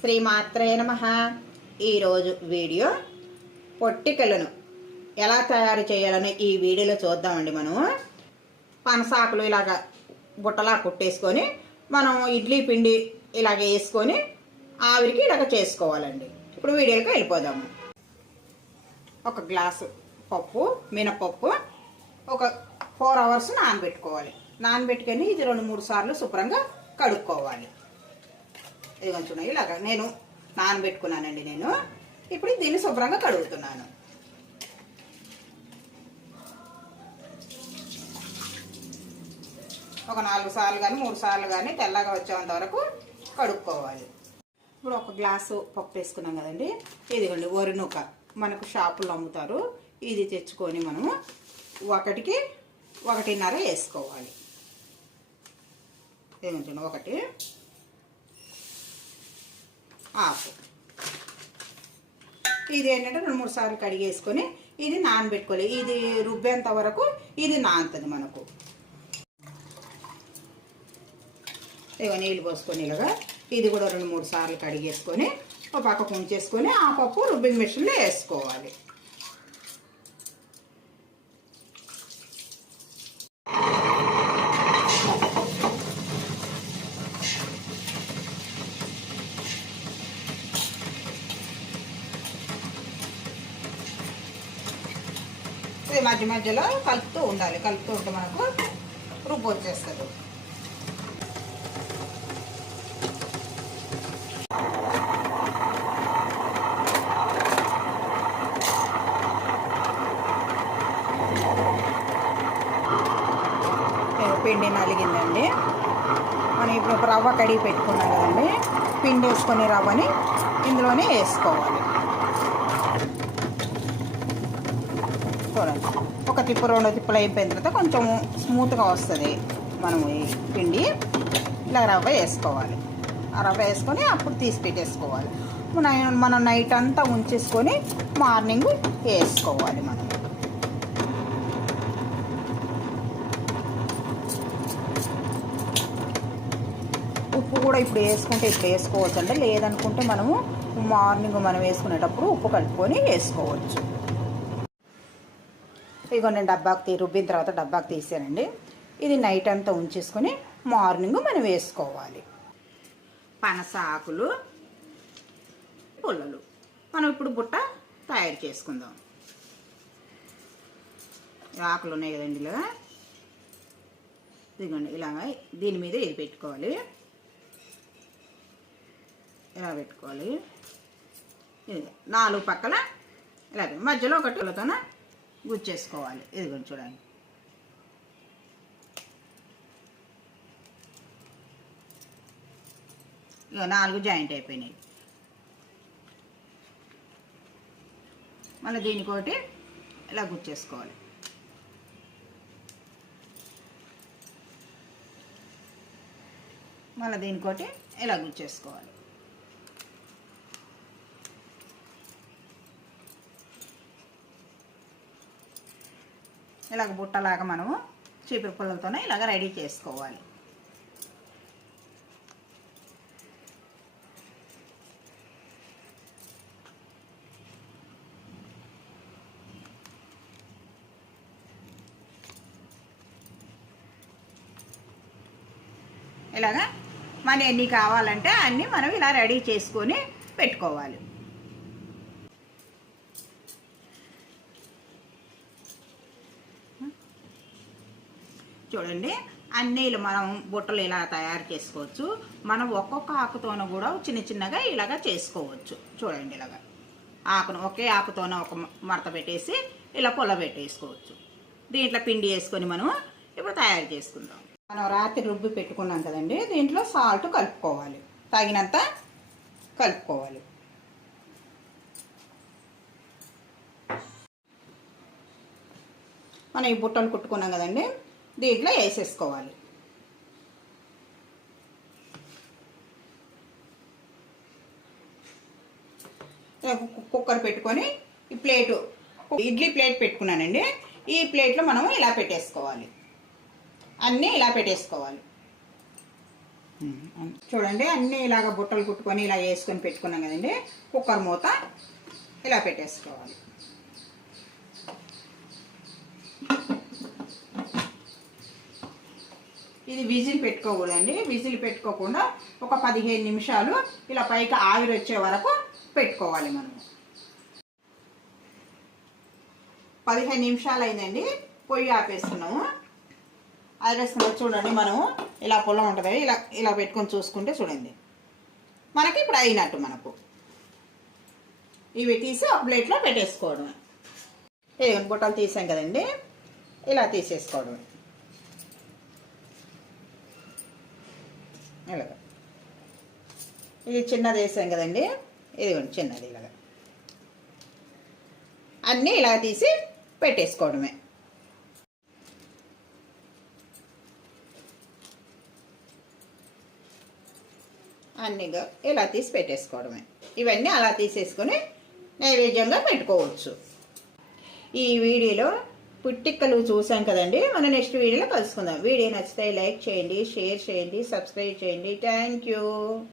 శ్రీమాత్రే నమ. ఈరోజు వీడియో పొట్టికలను ఎలా తయారు చేయాలని ఈ వీడియోలో చూద్దామండి మనం. పనసాకులు ఇలాగ బుట్టలా కుట్టేసుకొని మనం ఇడ్లీ పిండి ఇలాగ వేసుకొని ఆవిరికి ఇలాగ చేసుకోవాలండి. ఇప్పుడు వీడియోకి వెళ్ళిపోదాము. ఒక గ్లాసు పప్పు మినపప్పు ఒక ఫోర్ అవర్స్ నానబెట్టుకోవాలి. నానబెట్టుకొని ఇది రెండు మూడు సార్లు శుభ్రంగా కడుక్కోవాలి. ఇది కొంచెం ఇలాగ నేను నానబెట్టుకున్నానండి నేను. ఇప్పుడు దీన్ని శుభ్రంగా కడుగుతున్నాను. ఒక నాలుగు సార్లు కానీ మూడు సార్లు కానీ తెల్లగా వచ్చేంత వరకు కడుక్కోవాలి. ఇప్పుడు ఒక గ్లాసు పప్పు వేసుకున్నాం కదండి. ఇదిగోండి వరినూక మనకు షాపులో అమ్ముతారు. ఇది తెచ్చుకొని మనము ఒకటికి ఒకటిన్నర వేసుకోవాలి. ఏమంటున్నా ఒకటి. ఆకు. ఇది ఏంటంటే రెండు మూడు సార్లు కడిగేసుకొని ఇది నానబెట్టుకోవాలి. ఇది రుబ్బేంత వరకు ఇది నానుతుంది మనకు. ఇక నీళ్ళు పోసుకొని ఇలాగా ఇది కూడా రెండు మూడు సార్లు కడిగేసుకొని ఒక పక్కకు ఉంచేసుకొని ఆ పప్పు రుబ్బింగ్ మిషన్లో వేసుకోవాలి. ఇది మధ్య మధ్యలో కలుపుతూ ఉండాలి. కలుపుతూ ఉంటే మనకు రుబ్బు వచ్చేస్తుంది. పిండి నలిగిందండి. మనం ఇప్పుడు రవ్వ కడిగి పెట్టుకున్నాం కదండి. పిండి వేసుకొని రవ్వని ఇందులోనే వేసుకోవాలి. చూడండి ఒక తిప్పు రెండు తిప్పులు అయిపోయిన తర్వాత కొంచెం స్మూత్గా వస్తుంది. మనం పిండి ఇలా రవ్వ వేసుకోవాలి. ఆ రవ్వ వేసుకొని అప్పుడు తీసి పెట్టేసుకోవాలి. మన- మనం నైట్ అంతా ఉంచేసుకొని మార్నింగ్ వేసుకోవాలి మనం. ఉప్పు కూడా ఇప్పుడు వేసుకుంటే ఇప్పుడు వేసుకోవచ్చు అంటే లేదనుకుంటే మనము మార్నింగ్ మనం వేసుకునేటప్పుడు ఉప్పు కలుపుకొని వేసుకోవచ్చు. ఇదిగో నేను డబ్బాకి తీ రుబ్బిన తర్వాత డబ్బాకి తీసానండి. ఇది నైట్ అంతా ఉంచేసుకొని మార్నింగ్ మనం వేసుకోవాలి. పనస ఆకులు పుల్లలు. మనం ఇప్పుడు బుట్ట తయారు చేసుకుందాం. ఆకులు ఉన్నాయి కదండి ఇలా. ఇదిగోండి ఇలా దీని మీద ఇది పెట్టుకోవాలి. ఇలా పెట్టుకోవాలి. నాలుగు పక్కల ఇలా మధ్యలో ఒకటి గుర్తు గుచ్చేసుకోవాలి. ఇదిగోండి చూడండి. ఇక నాలుగు జాయింట్ అయిపోయినాయి. మళ్ళీ దీనికోటి ఇలా గుచ్చేసుకోవాలి. మళ్ళీ దీనికోటి ఇలా గుచ్చేసుకోవాలి. ఇలాగ బుట్టలాగా మనము చీపురు పుల్లలతోనే ఇలాగ రెడీ చేసుకోవాలి. ఇలాగా మన ఎన్ని కావాలంటే అన్నీ మనం ఇలా రెడీ చేసుకొని పెట్టుకోవాలి. చూడండి. అన్నీలు మనం బుట్టలు ఇలా తయారు చేసుకోవచ్చు. మనం ఒక్కొక్క ఆకుతోన కూడా చిన్న చిన్నగా ఇలాగా చేసుకోవచ్చు. చూడండి ఇలాగా. ఆకును ఒకే ఆకుతోన ఒక మడత పెట్టేసి ఇలా పొల పెట్టేసుకోవచ్చు. దీంట్లో పిండి వేసుకొని మనం ఇప్పుడు తయారు చేసుకుందాం. మనం రాత్రి రుబ్బి పెట్టుకున్నాం కదండి. దీంట్లో సాల్ట్ కలుపుకోవాలి. తగినంత కలుపుకోవాలి. మనం ఈ బుట్టలు కుట్టుకున్నాం కదండి. దీంట్లో వేసేసుకోవాలి. కు- కుక్కర్ పెట్టుకొని ఈ ప్లేటు ఇడ్లీ ప్లేట్ పెట్టుకున్నానండి. ఈ ప్లేట్లో మనం ఇలా పెట్టేసుకోవాలి. అన్నీ ఇలా పెట్టేసుకోవాలి. చూడండి అన్నీ ఇలాగ బుట్టలు కుట్టుకొని ఇలా వేసుకొని పెట్టుకున్నాం కదండి. కుక్కర్ మూత ఇలా పెట్టేసుకోవాలి. ఇది విజిల్ పెట్టుకోకూడదండి. విజిల్ పెట్టుకోకుండా ఒక పదిహేను నిమిషాలు ఇలా పైకి ఆవిరి వచ్చే వరకు పెట్టుకోవాలి మనము. పదిహేను నిమిషాలు అయిందండి. పొయ్యి ఆపేస్తున్నాము. ఆపేస్తున్నా చూడండి మనము. ఇలా పొలం ఉంటుంది ఇలా ఇలా పెట్టుకొని చూసుకుంటే చూడండి. మనకి ఇప్పుడు అయినట్టు మనకు. ఇవి తీసి ఒక ప్లేట్లో పెట్టేసుకోవడం ఏ బుట్టలు తీసాం కదండి. ఇలా తీసేసుకోవడం ఇలాగ. ఇది చిన్నది వేసాం కదండి. ఇదిగోండి చిన్నది ఇలాగ. అన్నీ ఇలా తీసి పెట్టేసుకోవడమే. అన్నీగా ఇలా తీసి పెట్టేసుకోవడమే. ఇవన్నీ అలా తీసేసుకొని నైవేద్యంగా పెట్టుకోవచ్చు. ఈ వీడియోలో పుట్టిక్కలు చూసాం కదండి. మనం నెక్స్ట్ వీడియోలో కలుసుకుందాం. వీడియో నచ్చితే లైక్ చేయండి షేర్ చేయండి సబ్స్క్రైబ్ చేయండి. Thank you.